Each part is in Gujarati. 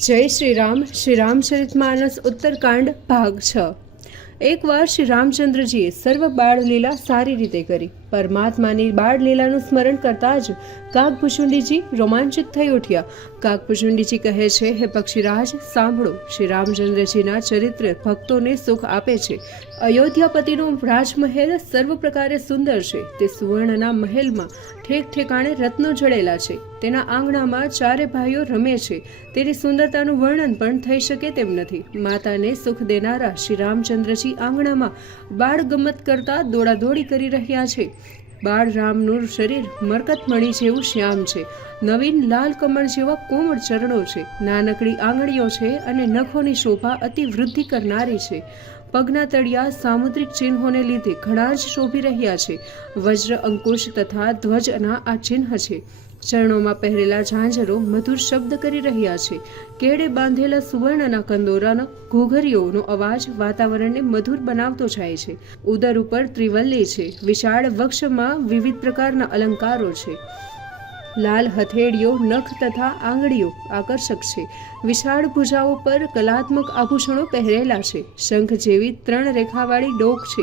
જય શ્રી રામ શ્રી રામચરિતમાનસ ઉત્તરકાંડ ભાગ છ. એકવાર શ્રી રામચંદ્રજીએ સર્વ બાળલીલા સારી રીતે કરી. પરમાત્માની બાળલીલાનું સ્મરણ કરતા જ કાગભૂષુંડીજી રોમાંચિત થઈ ઉઠ્યા. કાગભૂષુંડીજી કહે છે, હે પક્ષીરાજ, સાંભળો. શ્રી રામચંદ્રજીના ચરિત્ર ભક્તોને સુખ આપે છે. અયોધ્યાપતિનો રાજમહેલ સર્વ પ્રકારે સુંદર છે. તે સુવર્ણના મહેલમાં ઠેક ઠેકાણે રત્નો જડેલા છે. તેના આંગણામાં ચારે ભાઈઓ રમે છે. તેની સુંદરતાનું વર્ણન પણ થઈ શકે તેમ નથી. માતાને સુખ દેનારા શ્રી રામચંદ્રજી આંગણામાં બાળ ગમત કરતા દોડાદોડી કરી રહ્યા છે. બાળ રામનું શરીર મરકતમણી જેવું શ્યામ છે. નવીન લાલ કમળ જેવા કોમળ ચરણો છે. નાનકડી આંગળીઓ છે અને નખોની શોભા અતિ વૃદ્ધિ કરનારી છે. પગના તળિયા સામુદ્રિક ચિહ્નોને લીધે ઘણા જ શોભી રહ્યા છે. વજ્ર અંકુશ તથા ધ્વજના આ ચિહ્ન છે. ચરણોમાં પહેરેલા ઝાંઝરો મધુર શબ્દ કરી રહ્યા છે. કેળે બાંધેલા સુવર્ણના કંદોરાના, ઘોઘરીઓનો અવાજ વાતાવરણને મધુર બનાવતો જાય છે. ઉદર ઉપર ત્રિવલ્લી છે. વિશાળ વક્ષમાં વિવિધ પ્રકારના અલંકારો છે. લાલ હથેળીઓ, નખ તથા આંગળીઓ આકર્ષક છે. વિશાળ ભુજાઓ પર કલાત્મક આભૂષણો પહેરેલા છે. શંખ જેવી ત્રણ રેખાવાળી ડોક છે.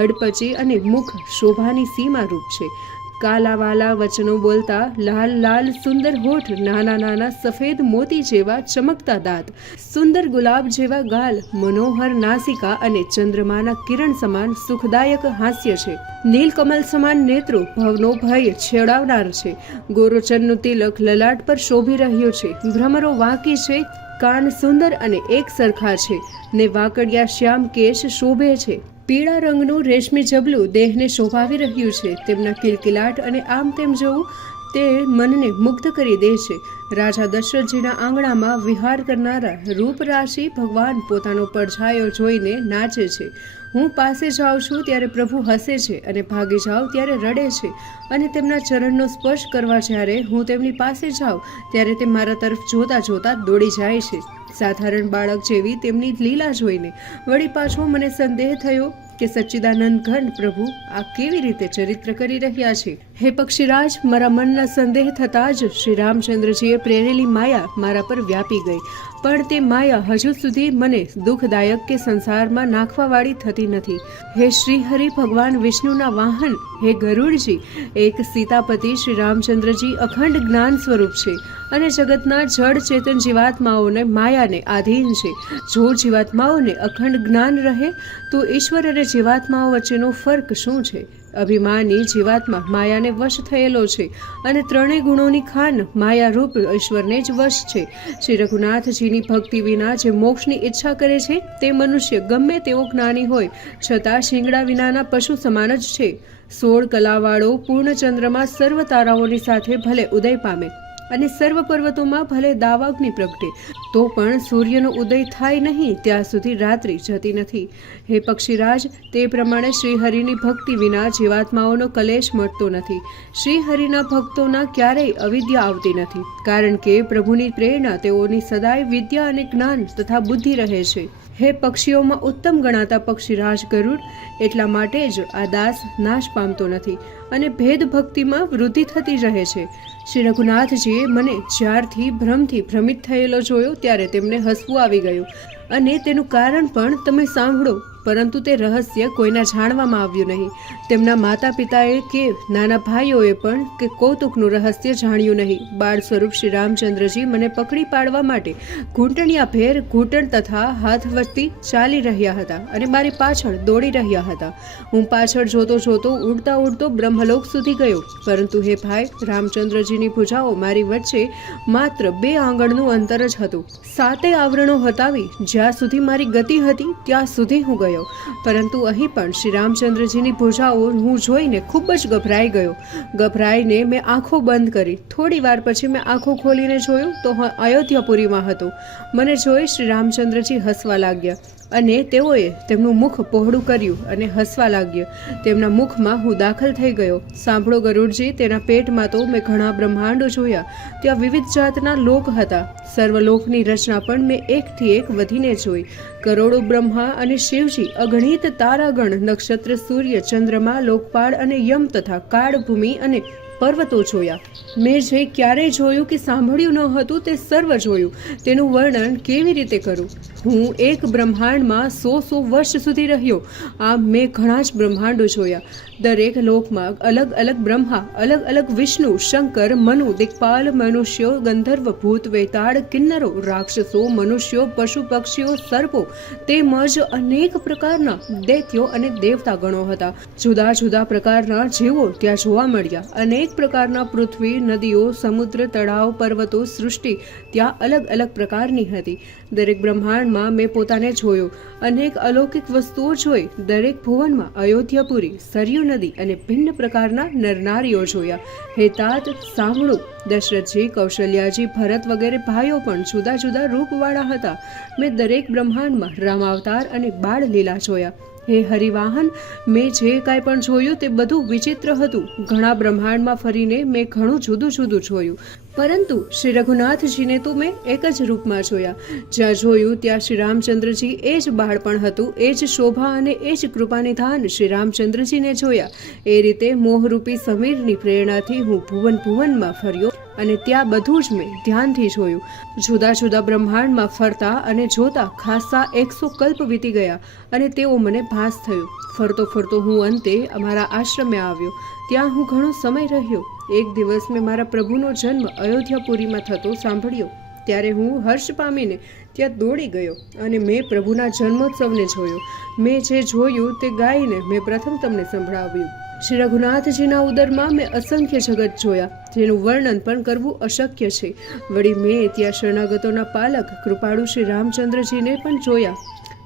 હડપચી અને મુખ શોભાની સીમારૂપ છે. કાલાવાલા વચનો બોલતા લાલ લાલ સુંદર હોઠ, નાના નાના સફેદ મોતી જેવા ચમકતા દાંત, સુંદર ગુલાબ જેવા ગાલ, મનોહર નાસિકા અને ચંદ્રમાના કિરણ સમાન સુખદાયક હાસ્ય છે. નીલકમલ સમાન નેત્રો ભવનો ભય છેડાવનાર છે. ગોરોચનનું તિલક લલાટ પર શોભી રહ્યું છે. ભ્રમરો વાંકી છે, કાન સુંદર અને એક સરખા છે ને વાકડિયા શ્યામ કેશ શોભે છે. પીળા રંગનું રેશમી જબલું દેહને શોભાવી રહ્યું છે. તેમના કિલકિલાટ અને આમ તેમ જોવું તે મનને મુગ્ધ કરી દે છે. રાજા દશરથજીના આંગણામાં વિહાર કરનારા રૂપરાશિ ભગવાન પોતાનો પડછાયો જોઈને નાચે છે. હું પાસે જાઉં છું ત્યારે પ્રભુ હસે છે અને ભાગી જાઉં ત્યારે રડે છે અને તેમના ચરણનો સ્પર્શ કરવા જ્યારે હું તેમની પાસે જાઉં ત્યારે તે મારા તરફ જોતા જોતા દોડી જાય છે. સાધારણ બાળક જેવી તેમની લીલા જોઈને વળી પાછો મને સંદેહ થયો કે સચ્ચિદાનંદ ઘન પ્રભુ આ કેવી રીતે ચરિત્ર કરી રહ્યા છે? હે પક્ષીરાજ, મારા મનના સંદેહ થતાં જ શ્રી રામચંદ્રજીએ પ્રેરેલી માયા મારા પર વ્યાપી ગઈ. પણ તે માયા હજુ સુધી મને દુઃખદાયક કે સંસારમાં નાખવાવાળી થતી નથી. હે શ્રી હરિ ભગવાન વિષ્ણુના વાહન, હે ગરુડજી, એક સીતાપતિ શ્રી રામચંદ્રજી અખંડ જ્ઞાન સ્વરૂપ છે. અને જગતના જડ ચેતન જીવાત્માઓને માયાને આધીન છે. જો જીવાત્માઓને અખંડ જ્ઞાન રહે, તો ઈશ્વર અને જીવાત્માઓ વચ્ચેનો ફર્ક શું છે? અભિમાની જીવાત્મા માયાને વશ થયેલો છે અને ત્રણેય ગુણોની ખાન માયારૂપ ઈશ્વરને જ વશ છે. શ્રી રઘુનાથજીની ભક્તિ વિના જે મોક્ષની ઈચ્છા કરે છે, તે મનુષ્ય ગમે તેવો જ્ઞાની હોય, છતાં શિંગડા વિનાના પશુ સમાન જ છે. સોળ કલાવાળો પૂર્ણચંદ્રમાં સર્વ તારાઓની સાથે ભલે ઉદય પામે. અને સર્વ પર્વતોમાં ભલે દાવાગ્નિ પ્રગટે, તો પણ સૂર્યનો ઉદય થાય નહીં ત્યાં સુધી રાત્રિ જતી નથી. હે પક્ષીરાજ, તે પ્રમાણે શ્રીહરિની ભક્તિ વિના જીવાત્માઓનો કલેશ મળતો નથી. શ્રીહરિના ભક્તોના ક્યારેય અવિદ્યા આવતી નથી, કારણ કે પ્રભુની પ્રેરણા તેઓની સદાય વિદ્યા અને જ્ઞાન તથા બુદ્ધિ રહે છે. હે પક્ષીઓમાં ઉત્તમ ગણાતા પક્ષીરાજ ગરુડ, એટલા માટે જ આ દાસ નાશ પામતો નથી. અને ભેદ ભક્તિમાં વૃદ્ધિ થતી રહે છે. શ્રી રઘુનાથજીએ મને જ્યારથી ભ્રમથી ભ્રમિત થયેલો જોયો, ત્યારે તેમને હસવું આવી ગયું. અને તેનું કારણ પણ તમે સાંભળો. પરંતુ તે રહસ્ય કોઈના જાણવામાં આવ્યું નહીં. તેમના માતા પિતાએ કે નાના ભાઈઓએ પણ કે કૌતુકનું રહસ્ય જાણ્યું નહીં. બાળ સ્વરૂપ શ્રી રામચંદ્રજી મને પકડી પાડવા માટે ઘૂંટણિયા ભેર ઘૂંટણ તથા હાથ વચ્ચે ચાલી રહ્યા હતા અને મારી પાછળ દોડી રહ્યા હતા. હું પાછળ જોતો જોતો ઉડતા ઉડતો બ્રહ્મલોક સુધી ગયો. પરંતુ હે ભાઈ, રામચંદ્રજીની ભૂજાઓ મારી વચ્ચે માત્ર બે આંગણનું અંતર જ હતું. સાતે આવરણો હતાવી જ્યાં સુધી મારી ગતિ હતી, ત્યાં સુધી હું ગયો. પરંતુ અહીં પણ શ્રી રામચંદ્રજીની ભુજાઓ હું જોઈને ખૂબ જ ગભરાઈ ગયો. ગભરાઈને મેં આંખો બંધ કરી. થોડી વાર પછી મેં આંખો ખોલીને જોયું તો અયોધ્યાપુરીમાં હતો. મને જોઈ શ્રી રામચંદ્રજી હસવા લાગ્યા. અને તેઓએ તેમનું મુખ પહોળું કર્યું અને હસવા લાગ્યા. તેમના મુખમાં હું દાખલ થઈ ગયો. સાંભળો ગરુડજી, તેના પેટમાં તો મેં ઘણા બ્રહ્માંડો જોયા. ત્યાં વિવિધ જાતના લોક હતા. સર્વલોકની રચના પણ મેં એકથી એક વધીને જોઈ. કરોડો બ્રહ્મા અને શિવજી, અગણિત તારાગણ, નક્ષત્ર, સૂર્ય, ચંદ્રમા, લોકપાળ અને યમ તથા કાળભૂમિ અને પર્વતો જોયા. મેં જે ક્યારેય જોયું કે સાંભળ્યું ન હતું તે સર્વ જોયું. તેનું વર્ણન કેવી રીતે કરું? હું એક બ્રહ્માંડમાં સો સો વર્ષ સુધી રહ્યો. આમ મેં ઘણા જ બ્રહ્માંડો જોયા. દરેક લોકમાં અલગ અલગ બ્રહ્મા, અલગ અલગ વિષ્ણુ, શંકર, મનુ દિક્પાલ મનુષ્યો, ગંધર્વ, ભૂત, વેતાળ, કિન્નરો, રાક્ષસો, મનુષ્યો, પશુ પક્ષીઓ, સર્પો તેમજ અનેક પ્રકારના દૈત્યો અને દેવતા ગણો હતા. જુદા જુદા પ્રકારના જીવો ત્યાં જોવા મળ્યા. અનેક પ્રકારના પૃથ્વી, નદીઓ, સમુદ્ર, તળાવ, પર્વતો, સૃષ્ટિ ત્યાં અલગ અલગ પ્રકારની હતી. દરેક બ્રહ્માંડમાં મેં પોતાને જોયો. અનેક અલૌકિક વસ્તુઓ જોઈ. દરેક ભુવનમાં અયોધ્યાપુરી, સરયુ નદી અને ભિન્ન પ્રકારના નરનારીઓ જોયા. હેતાત તાત દશરથજી, કૌશલ્યાજી, ભરત વગેરે ભાઈઓ પણ જુદા જુદા રૂપવાળા હતા. મેં દરેક બ્રહ્માંડમાં રામાવતાર અને બાળ લીલા જોયા. હે હરિવાહન, મેં જે કાંઈ પણ જોયું તે બધું વિચિત્ર હતું. ઘણા બ્રહ્માંડમાં ફરીને મેં ઘણું જુદું જુદું જોયું. પરંતુ શ્રી રઘુનાથજીને તો મેં એક જ રૂપમાં જોયા. જ્યાં જોયું ત્યાં શ્રી રામચંદ્રજી એ જ બાળપણ હતું, એ જ શોભા અને એ જ કૃપાનિધાન શ્રી રામચંદ્રજીને જોયા. એ રીતે મોહરૂપી સમીરની પ્રેરણાથી હું ભુવન ભુવનમાં ફર્યો. અને ત્યાં બધું જ મેં ધ્યાનથી જોયું. જુદા જુદા બ્રહ્માંડમાં ફરતા અને જોતા ખાસા એકસો કલ્પ વીતી ગયા અને તેઓ મને ભાસ થયો. ફરતો ફરતો હું અંતે અમારા આશ્રમે આવ્યો. ત્યાં હું ઘણો સમય રહ્યો. એક દિવસ મેં મારા પ્રભુનો જન્મ અયોધ્યાપુરીમાં થતો સાંભળ્યો. ત્યારે હું હર્ષ પામીને ત્યાં દોડી ગયો અને મેં પ્રભુના જન્મોત્સવને જોયો. મેં જે જોયું તે ગાઈને મેં પ્રથમ તમને સંભળાવ્યું. શ્રી રઘુનાથજીના ઉદરમાં મેં અસંખ્ય જગત જોયા. જેનું વર્ણન પણ કરવું અશક્ય છે. વળી મેં ત્યાં શરણાગતોના પાલક કૃપાળુ શ્રી રામચંદ્રજીને પણ જોયા.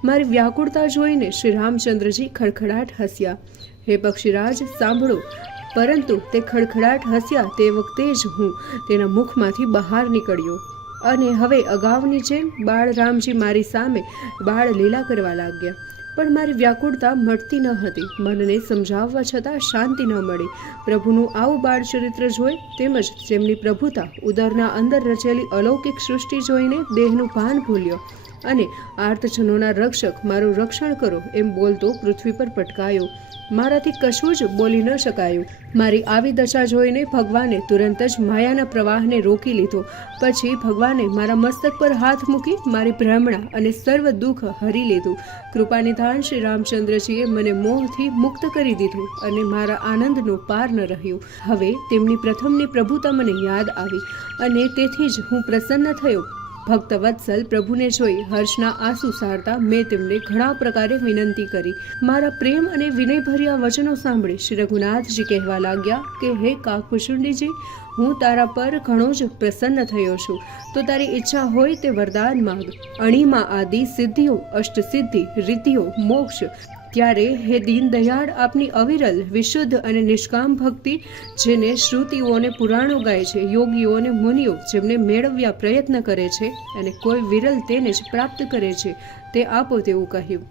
મારી વ્યાકુળતા જોઈને શ્રી રામચંદ્રજી ખડખડાટ હસ્યા. હે પક્ષીરાજ, સાંભળો. પરંતુ તે ખડખડાટ હસ્યા તે વખતે જ હું તેના મુખમાંથી બહાર નીકળ્યો. અને હવે અગાઉની જેમ બાળ રામજી મારી સામે બાળ લીલા કરવા લાગ્યા. પણ મારી વ્યાકુળતા મટતી ન હતી. મનને સમજાવવા છતાં શાંતિ ન મળી. પ્રભુનું આવું બાળ ચરિત્ર જોઈ તેમજ તેમની પ્રભુતા ઉદરના અંદર રચેલી અલૌકિક સૃષ્ટિ જોઈને દેહનું ભાન ભૂલ્યો. અને આર્તજનોના રક્ષક, મારું રક્ષણ કરો એમ બોલતો પૃથ્વી પર પટકાયો. મારાથી કશું જ બોલી ન શકાયું. મારી આવી દશા જોઈને ભગવાને તુરંત જ માયાના પ્રવાહને રોકી લીધો. પછી ભગવાને મારા મસ્તક પર હાથ મૂકી મારી ભ્રમણા અને સર્વ દુઃખ હરી લીધું. કૃપાનિધાન શ્રી રામચંદ્રજીએ મને મોહથી મુક્ત કરી દીધું અને મારા આનંદનો પાર ન રહ્યો. હવે તેમની પ્રથમની પ્રભુતા મને યાદ આવી અને તેથી જ હું પ્રસન્ન થયો. ભક્ત વત્સલ પ્રભુને જોઈ હર્ષના આંસુ સારતા મેં તેમને ઘણા પ્રકારે વિનંતી કરી. મારા પ્રેમ અને વિનયભર્યા વચનો સાંભળી શ્રી રઘુનાથજી કહેવા લાગ્યા કે, હે કાકુશુંડીજી હું તારા પર ઘણો જ પ્રસન્ન થયો છું. તો તારી ઈચ્છા હોય તે વરદાન માંગ. અણીમાં આદિ સિદ્ધિઓ, અષ્ટસિદ્ધિ, રીતિઓ, મોક્ષ. ત્યારે હે દીન દયાળ આપની અવિરલ, વિશુદ્ધ અને નિષ્કામ ભક્તિ, જેને શ્રુતિઓ અને પુરાણો ગાય છે યોગીઓ અને મુનિઓ, જેમને મેળવ્યા પ્રયત્ન કરે છે અને કોઈ વિરલ તેને જ પ્રાપ્ત કરે છે, તે આપો તેવું કહ્યું.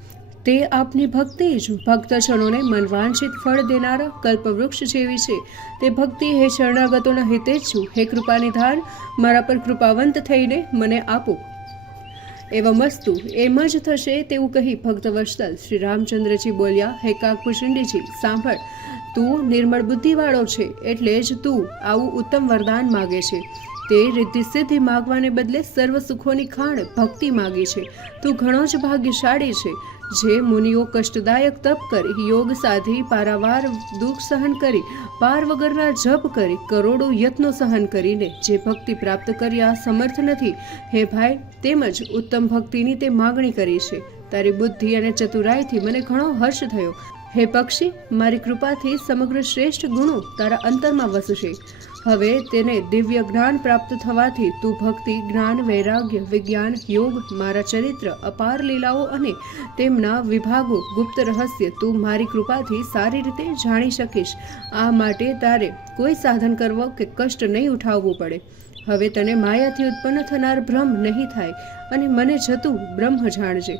તે આપની ભક્તિ જ ભક્તજનોને મનવાંછિત ફળ દેનારા કલ્પવૃક્ષ જેવી છે. તે ભક્તિ હે શરણાગતોના હિતે છું હે કૃપાનિધાન મારા પર કૃપાવંત થઈને મને આપો. એવા વસ્તુ એમ જ થશે તેવું કહી ભક્ત વત્સલ શ્રી રામચંદ્રજી બોલ્યા, હે કાકભૂષણજીજી સાંભળ, તું નિર્મળ બુદ્ધિવાળો છે, એટલે જ તું આવું ઉત્તમ વરદાન માગે છે. તે રીતિ સિદ્ધિ માગવાને બદલે સર્વ સુખોની ખાણ ભક્તિ માગી છે. તું ઘણો જ ભાગ્યશાળી છે. જે મુનિઓ કષ્ટદાયક તપ કરી, યોગ સાધી, પારાવાર દુઃખ સહન કરી, પાર વગરના જપ કરી, કરોડો યત્નો સહન કરીને જે ભક્તિ પ્રાપ્ત કર્યા સમર્થ નથી. હે ભાઈ, તેમજ ઉત્તમ ભક્તિની તે માગણી કરી છે. તારી બુદ્ધિ અને ચતુરાઈથી મને ઘણો હર્ષ થયો. હે પક્ષી, મારી કૃપાથી સમગ્ર શ્રેષ્ઠ ગુણો તારા અંતરમાં વસશે. હવે તેને દિવ્ય જ્ઞાન પ્રાપ્ત થવાથી તું ભક્તિ, જ્ઞાન, વૈરાગ્ય, વિજ્ઞાન, યોગ, મારા ચરિત્ર, અપાર લીલાઓ અને તેમના વિભાગો, ગુપ્ત રહસ્ય તું મારી કૃપાથી સારી રીતે જાણી શકીશ. આ માટે તારે કોઈ સાધન કરવો કે કષ્ટ નહીં ઉઠાવવું પડે. હવે તને માયાથી ઉત્પન્ન થનાર ભ્રમ નહીં થાય અને મને જતું બ્રહ્મ જાણજે.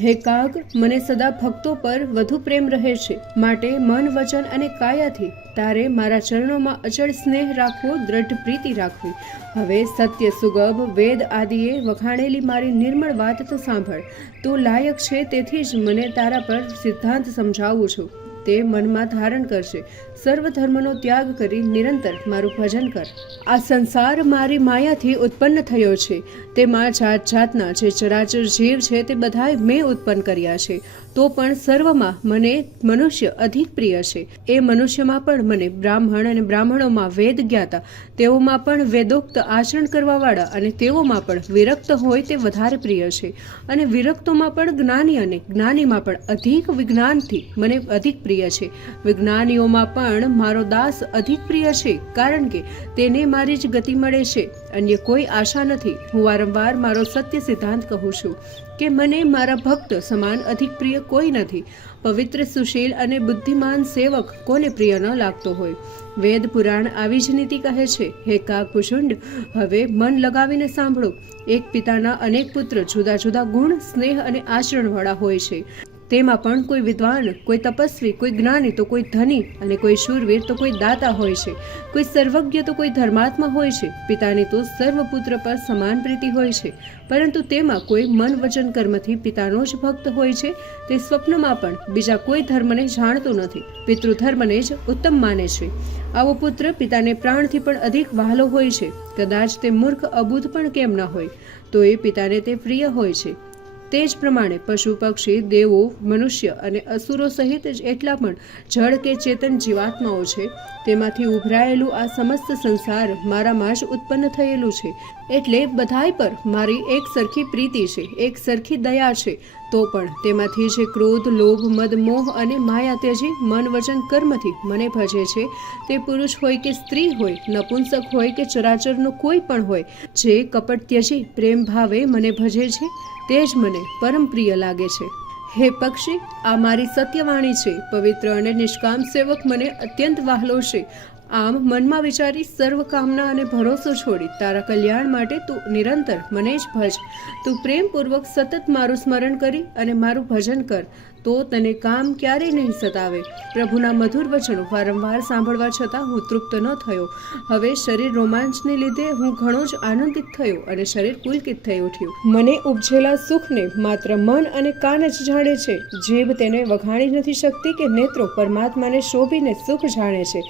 હે કાગ મને સદા ભક્તો પર વધુ પ્રેમ રહે છે. માટે મન, વચન અને કાયાથી તારે મારા ચરણોમાં અચળ સ્નેહ રાખવો, દ્રઢ પ્રીતિ રાખવી. હવે સત્ય સુગભ વેદ આદિએ વખાણેલી મારી નિર્મળ વાત તો સાંભળ. તું લાયક છે તેથી જ મને તારા પર સિદ્ધાંત સમજાવું છું. તે મનમાં ધારણ કરશે. સર્વ ધર્મનો ત્યાગ કરી નિરંતર મારું ભજન કર. આ સંસાર મારી માયાથી ઉત્પન્ન થયો છે. તેમાં જાત જાતના જે ચરાચર જીવ છે તે બધાય મેં ઉત્પન્ન કર્યા છે. તો પણ સર્વમાં મને મનુષ્ય અધિક પ્રિય છે. એ મનુષ્યમાં પણ મને બ્રાહ્મણ અને બ્રાહ્મણોમાં વેદ જ્ઞાતા, તેઓમાં પણ વેદોક્ત આચરણ કરવાવાળા અને તેઓમાં પણ વિરક્ત હોય તે વધારે પ્રિય છે. અને વિરક્તોમાં પણ જ્ઞાની અને જ્ઞાનીમાં પણ અધિક વિજ્ઞાનથી મને અધિક પ્રિય છે. વિજ્ઞાનીઓમાં પણ મારો દાસ અધિક પ્રિય છે, કારણ કે તેને મારી જ ગતિ મળે છે. અન્ય કોઈ આશા નથી. હું વારંવાર મારો સત્ય સિદ્ધાંત કહું છું કે મને મારા ભક્ત સમાન અધિક પ્રિય કોઈ નથી. પવિત્ર, સુશીલ અને બુદ્ધિમાન સેવક કોને પ્રિય ન લાગતો હોય? વેદ, પુરાણ આવી જ નીતિ કહે છે, હે કાકુશુંડ હવે મન લગાવીને સાંભળો. એક પિતાના અનેક પુત્ર જુદા જુદા ગુણ, સ્નેહ અને આચરણવાળા હોય છે. તેમાં પણ કોઈ વિદ્વાન, કોઈ તપસ્વી, કોઈ જ્ઞાની તો કોઈ ધની અને કોઈ શૂરવીર તો કોઈ દાતા હોય છે. કોઈ સર્વજ્ઞ તો કોઈ ધર્માત્મા હોય છે. પિતાની તો સર્વ પુત્ર પર સમાન પ્રીતિ હોય છે. પરંતુ તેમાં કોઈ મન વચન કર્મથી પિતાનો જ ભક્ત હોય છે. તે સ્વપ્નમાં પણ બીજા કોઈ ધર્મને જાણતો નથી. પિતૃધર્મને જ ઉત્તમ માને છે. આવો પુત્ર પિતાને પ્રાણથી પણ અધિક વહાલો હોય છે. કદાચ તે મૂર્ખ અબૂધ પણ કેમ ન હોય. તો એ પિતાને તે પ્રિય હોય છે. તે જ પ્રમાણે પશુ પક્ષી, દેવો, મનુષ્ય અને અસુરો સહિત જ એટલા પણ જળ કે ચેતન જીવાત્માઓ છે. તેમાંથી ઉભરાયેલું આ સમસ્ત સંસાર મારામાં જ ઉત્પન્ન થયેલું છે. એટલે બધાય પર મારી એક સરખી પ્રીતિ છે, એક સરખી દયા છે. તો પણ તેમાંથી જે ક્રોધ, લોભ, મદ, મોહ અને માયા તેજી મન વચન કર્મથી મને ભજે છે, તે પુરુષ હોય કે સ્ત્રી હોય, નપુંસક હોય કે ચરાચરનો કોઈ પણ હોય, જે કપટ ત્યજી પ્રેમ ભાવે મને ભજે છે તે જ મને પરમ પ્રિય લાગે છે. હે પક્ષી, આ મારી સત્યવાણી છે. પવિત્ર અને નિષ્કામ સેવક મને અત્યંત વહાલો છે. આમ મનમાં વિચારી સર્વ કામના અને ભરોસો છોડી તારા કલ્યાણ માટે તું નિરંતર મને જ ભજ. તું પ્રેમપૂર્વક સતત મારું સ્મરણ કરી અને મારું ભજન કર. તો તને કામ ક્યારેય નહીં સતાવે? પ્રભુના મધુર વચનો વારંવાર સાંભળવા છતાં હું તૃપ્ત ન થયો. હવે શરીર રોમાંચને લીધે હું ઘણો જ આનંદિત થયો અને શરીર પુલકિત થઈ ઉઠ્યું. મને ઉપજેલા સુખને માત્ર મન અને કાન જ જાણે છે. જીભ તેને વખાણી નથી શકતી કે નેત્રો પરમાત્માને શોભીને સુખ જાણે છે.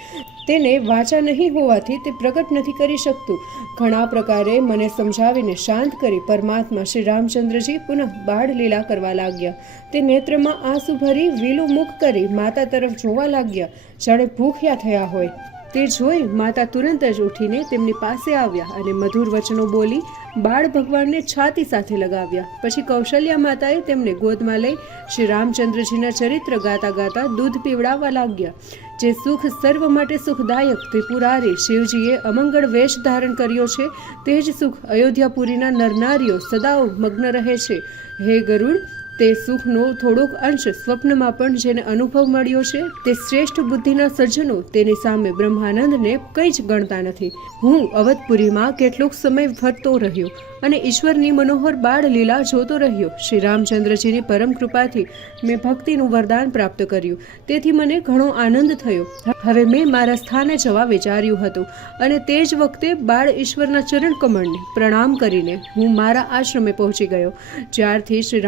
તેને વાચા નહીં હોવાથી તે પ્રગટ નથી કરી શકતું. ઘણા પ્રકારે મને સમજાવીને શાંત કરી પરમાત્મા શ્રી રામચંદ્રજી પુનઃ બાળ લીલા કરવા લાગ્યા. તે નેત્રમાં આંસુ ભરી વીલું મુખ કરી માતા તરફ જોવા લાગ્યા. જાણે ભૂખ્યા થયા હોય. તે જોઈ માતા તુરંત જ ઉઠીને તેમની પાસે આવ્યા અને મધુર વચનો બોલી બાળ ભગવાનને છાતી સાથે લગાવ્યા. પછી કૌશલ્યા માતાએ તેમને ગોદમાં લઈ શ્રી રામચંદ્રજીના ચરિત્ર ગાતા ગાતા દૂધ પીવડાવવા લાગ્યા. જે સુખ સર્વ માટે સુખદાયક ત્રિપુરારી શિવજીએ અમંગળ વેશ ધારણ કર્યો છે, તે જ સુખ અયોધ્યાપુરીના નરનારીઓ સદાઓ મગ્ન રહે છે. હે ગરુડ તે સુખનો થોડોક અંશ સ્વપ્નમાં પણ જેને અનુભવ મળ્યો છે, તે શ્રેષ્ઠ બુદ્ધિના સર્જનો તેની સામે બ્રહ્માનંદને કંઈ જ ગણતા નથી. હું અવધપુરીમાં કેટલોક સમય ફરતો રહ્યો અને ઈશ્વરની મનોહર બાળ લીલા જોતો રહ્યો. શ્રી રામચંદ્રજીની પરમ કૃપાથી મેં ભક્તિનું વરદાન પ્રાપ્ત કર્યું. તેથી મને ઘણો આનંદ થયો. હવે મેં મારા સ્થાને જવા વિચાર્યું હતું અને તે જ વખતે બાળ ઈશ્વરના ચરણ કમળને પ્રણામ કરીને હું મારા આશ્રમે પહોંચી ગયો. જ્યારથી શ્રી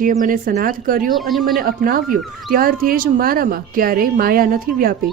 રામચંદ્રજીએ મને સનાથ કર્યો અને મને અપનાવ્યો. ત્યારથી જ મારામાં ક્યારેય માયા નથી વ્યાપી.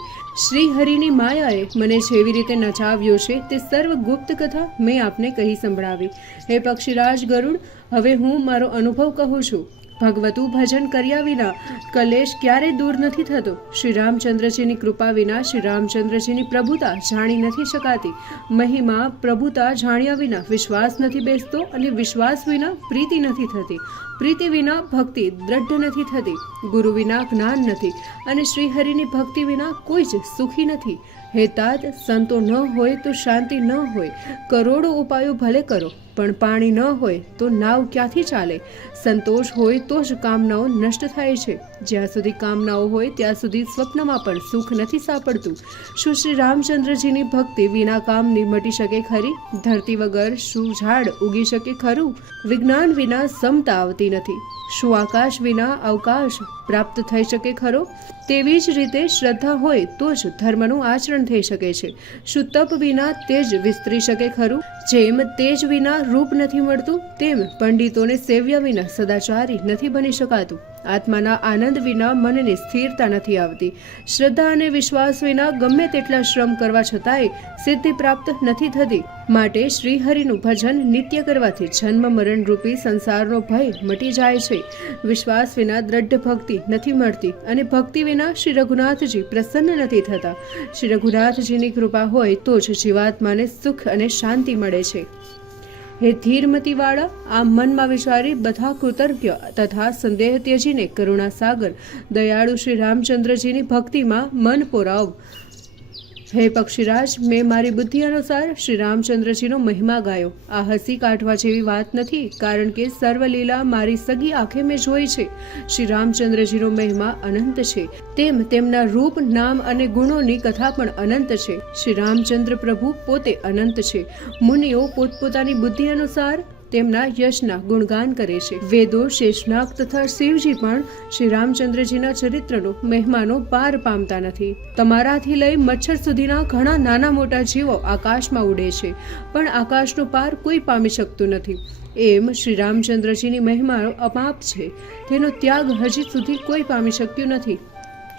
શ્રી હરિની માયાએ મને જેવી રીતે નચાવ્યો છે તે સર્વ ગુપ્ત કથા મેં આપને કહી સંભળાવી. હે પક્ષીરાજ ગરુડ, હવે હું મારો અનુભવ કહું છું. ભગવતું ભજન કર્યા વિના કલેશ ક્યારેય દૂર નથી થતો. શ્રી રામચંદ્રજીની કૃપા વિના શ્રી રામચંદ્રજીની પ્રભુતા જાણી નથી શકાતી. મહિમા પ્રભુતા જાણ્યા વિના વિશ્વાસ નથી બેસતો અને વિશ્વાસ વિના પ્રીતિ નથી થતી. પ્રીતિ વિના ભક્તિ દ્રઢ નથી થતી, ગુરુ વિના જ્ઞાન નથી અને શ્રીહરિની ભક્તિ વિના કોઈ જ સુખી નથી. હેતાત સંતો ન હોય તો શાંતિ ન હોય. કરોડો ઉપાયો ભલે કરો પણ પાણી ન હોય તો નાવ ક્યાંથી ચાલે? સંતોષ હોય તો જ કામનાઓ નષ્ટ થાય છે. જ્યાં સુધી કામનાઓ હોય ત્યાં સુધી સ્વપ્નમાં પણ સુખ નથી સાંપડતું. શું શ્રી રામચંદ્રજીની ભક્તિ વિના કામની મટી શકે ખરી? ધરતી વગર શું ઝાડ ઉગી શકે ખરું? વિજ્ઞાન વિના સમતા આવતી નથી. શું આકાશ વિના અવકાશ પ્રાપ્ત થઈ શકે ખરો? તેવી જ રીતે શ્રદ્ધા હોય તો જ ધર્મનું આચરણ થઈ શકે છે. શું તપ વિના તેજ વિસ્તરી શકે ખરું? જેમ તેજ વિના રૂપ નથી મળતું, તેમ પંડિતોને સેવ્ય વિના સદાચારી નથી બની શકાતું. આત્માના આનંદ વિના મનને સ્થિરતા નથી આવતી. શ્રદ્ધા અને વિશ્વાસ વિના ગમે તેટલા શ્રમ કરવા છતાંય સિદ્ધિ પ્રાપ્ત નથી થતી. માટે શ્રીહરિનું ભજન નિત્ય કરવાથી જન્મ મરણ રૂપી સંસારનો ભય મટી જાય છે. વિશ્વાસ વિના દ્રઢ ભક્તિ નથી મળતી અને ભક્તિ વિના શ્રી રઘુનાથજી પ્રસન્ન નથી થતા. શ્રી રઘુનાથજીની કૃપા હોય તો જ જીવાત્માને સુખ અને શાંતિ મળે છે. હે ધીરમતીવાળા, આ મનમાં વિચારી બધા કૃતજ્ઞ તથા સંદેહ ત્યજીને કરુણા સાગર દયાળુ શ્રી રામચંદ્રજીની ભક્તિમાં મન પોરાવ. હે પક્ષીરાજ, મેં મારી બુદ્ધિ અનુસાર શ્રી રામચંદ્રજીનો મહિમા ગાયો. આ હસી કાઢવા જેવી વાત નથી, કારણ કે સર્વલીલા મારી સગી આંખે મેં જોઈ છે. શ્રી રામચંદ્રજીનો મહિમા અનંત છે. તેમ તેમના રૂપ, નામ અને ગુણોની કથા પણ અનંત છે. શ્રી રામચંદ્ર પ્રભુ પોતે અનંત છે. મુનિઓ પોતપોતાની બુદ્ધિ અનુસાર તેમના યશના ગુણગાન કરે છે. વેદો, શેષનાગ તથા શિવજી પણ શ્રી રામચંદ્રજીના ચરિત્રનો મહેમાનો પાર પામતા નથી. તમારાથી લઈ મચ્છર સુધીના ઘણા નાના મોટા જીવો આકાશમાં ઉડે છે, પણ આકાશનો પાર કોઈ પામી શકતું નથી. એમ શ્રી રામચંદ્રજીની મહિમા અપાપ છે. તેનો ત્યાગ હજી સુધી કોઈ પામી શક્યું નથી.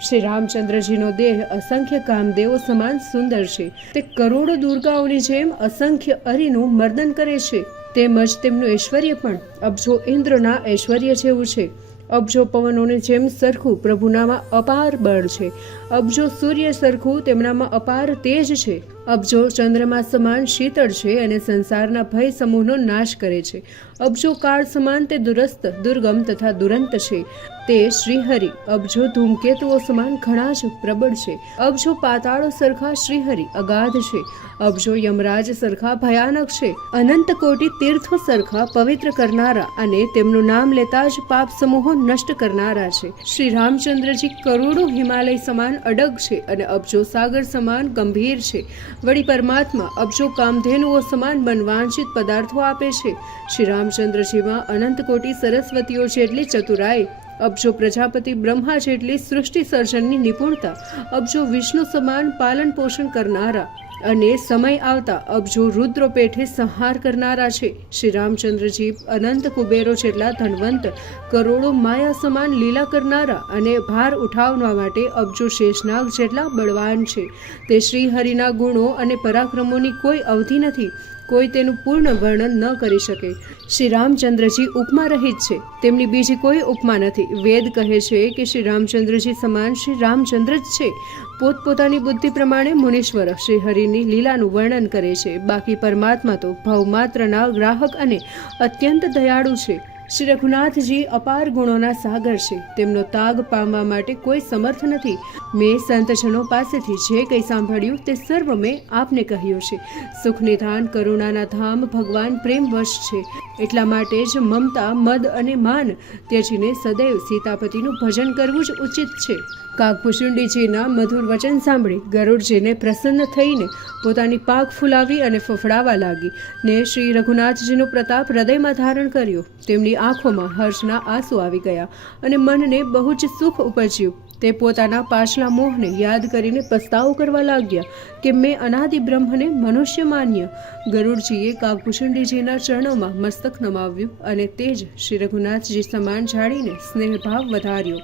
શ્રી રામચંદ્રજીનો દેહ અસંખ્ય કામદેવો સમાન સુંદર છે. તે કરોડો દુર્ગાઓની જેમ અસંખ્ય અરીનું મર્દન કરે છે. તેમજ તેમનું ઐશ્વર્ય પણ. અબજો ઇન્દ્રના ઐશ્વર્ય જેવું છે અબજો પવનોને જેમ સરખું પ્રભુનામાં અપાર બળ છે અબજો સૂર્ય સરખું તેમનામાં અપાર તેજ છે અબજો ચંદ્રમા સમાન શીતળ છે અને સંસારના ભય સમૂહનો નાશ કરે છે અબજો કાળ સમાન તે દુરસ્ત, દુર્ગમ તથા દુરંત છે તે શ્રીહરિ અબજો ધૂમકેતુઓ સમાન ઘણા જ પ્રબળ છે. અબજો પાતાળો સરખા શ્રીહરિ અગાધ છે. અબજો યમરાજ સરખા ભયાનક છે. અનંત કોટી તીર્થો સરખા પવિત્ર કરનારા અને તેમનું નામ લેતા જ પાપ સમૂહો નષ્ટ કરનારા છે. શ્રી રામચંદ્રજી કરોડો હિમાલય સમાન અડગ છે અને અબજો સાગર સમાન ગંભીર છે. વળી પરમાત્મા અબજો કામધેનુઓ સમાન મનવાંછિત પદાર્થો આપે છે. શ્રી રામચંદ્રજીમાં અનંત કોટી સરસ્વતીઓ જેટલી ચતુરાઈ અબજો પ્રજાપતિ બ્રહ્મા જેટલી સૃષ્ટિ સર્જનની નિપુણતા અબજો વિષ્ણુ સમાન પાલન પોષણ કરનારા અને સમય આવતા અબજો રુદ્રો પેઠે સંહાર કરનારા છે. શ્રી રામચંદ્રજી અનંત કુબેરો જેટલા ધનવંત, કરોડો માયા સમાન લીલા કરનારા અને ભાર ઉઠાવવા માટે અબજો શેષનાગ જેટલા બળવાન છે. તે શ્રી હરિના ગુણો અને પરાક્રમોની કોઈ અવધિ નથી. કોઈ તેનું પૂર્ણ વર્ણન ન કરી શકે. શ્રી રામચંદ્રજી ઉપમા રહિત છે. તેમની બીજી કોઈ ઉપમા નથી. વેદ કહે છે કે શ્રી રામચંદ્રજી સમાન શ્રી રામચંદ્ર જ છે. પોતપોતાની બુદ્ધિ પ્રમાણે મુનીશ્વર. શ્રી હરિની લીલાનું વર્ણન કરે છે. બાકી પરમાત્મા તો ભવમાત્રના ગ્રાહક અને અત્યંત દયાળુ છે. શ્રી રઘુનાથજી અપાર ગુણોના સાગર છે. તેમનો તાગ પામવા માટે કોઈ સમર્થ નથી. મેં સંતજનો પાસેથી જે કંઈ સાંભળ્યું તે સર્વ મેં આપને કહ્યું છે. સુખનિધાન કરુણાના ધામ ભગવાન પ્રેમવશ છે. એટલા માટે જ મમતા, મદ અને માન ત્યજીને સદૈવ સીતાપતિનું ભજન કરવું જ ઉચિત છે. કાગભૂષુંડીજીના મધુર વચન સાંભળી ગરુડજીને પ્રસન્ન થઈને પોતાની પાક ફૂલાવી અને ફફડાવા લાગી. ને શ્રી રઘુનાથજીનો પ્રતાપ હૃદયમાં ધારણ કર્યો. તેમની આંખોમાં હર્ષના આંસુ આવી ગયા અને મનને બહુ જ સુખ ઉપજ્યું. તે પોતાના પાછલા મોહને યાદ કરીને પસ્તાવો કરવા લાગ્યા કે મેં અનાદિ બ્રહ્મને મનુષ્ય માન્ય. ગરુડજીએ કાગભૂષુંડીજીના ચરણોમાં મસ્તક નમાવ્યું અને તે જ શ્રી રઘુનાથજી સમાન જાળીને સ્નેહભાવ વધાર્યો.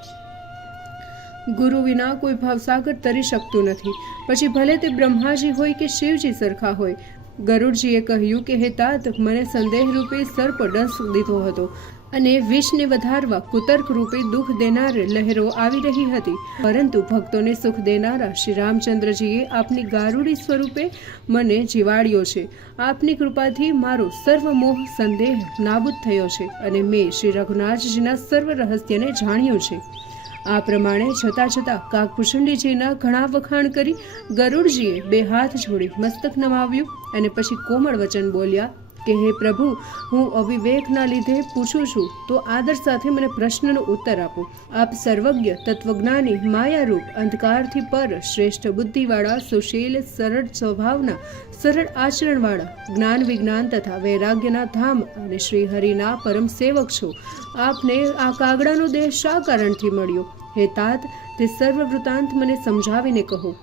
ગુરુ વિના કોઈ ભાવસાગર તરી શકતું નથી. પછી ભલે તે બ્રહ્માજી હોય કે શિવજી સરખા હોય ગરુડજીએ કહ્યું કે, હે તાત, મને સંદેહરૂપે સર્પ ડસ દીધો હતો અને વિષને વધારવા કુતર્ક રૂપે દુઃખ દેનાર લહેરો આવી રહી હતી. પરંતુ ભક્તોને સુખ દેનારા શ્રી રામચંદ્રજીએ આપની ગારુડી સ્વરૂપે મને જીવાડ્યો છે. આપની કૃપાથી મારો સર્વ મોહ સંદેહ નાબૂદ થયો છે અને મેં શ્રી રઘુનાથજીના સર્વ રહસ્યને જાણ્યું છે. આ પ્રમાણે જતા જતા કાકભૂષુંડીજીના ઘણા વખાણ કરી ગરુડજીએ બે હાથ જોડી મસ્તક નમાવ્યું અને પછી કોમળ વચન બોલ્યા કે, હે પ્રભુ, હું અવિવેકના લીધે પૂછું છું, તો આદર સાથે મને પ્રશ્નનો ઉત્તર આપો. આપ સર્વજ્ઞ, તત્વજ્ઞાની, માયારૂપ, અંધકારથી પર, શ્રેષ્ઠ બુદ્ધિવાળા, સુશીલ, સરળ સ્વભાવના, સરળ આચરણવાળા, જ્ઞાન વિજ્ઞાન તથા વૈરાગ્યના ધામ અને શ્રી હરિના પરમ સેવક છો. આપને આ કાગડાનો દેહ શા કારણથી મળ્યો? હે તાત, તે સર્વ વૃતાંત મને સમજાવીને કહો.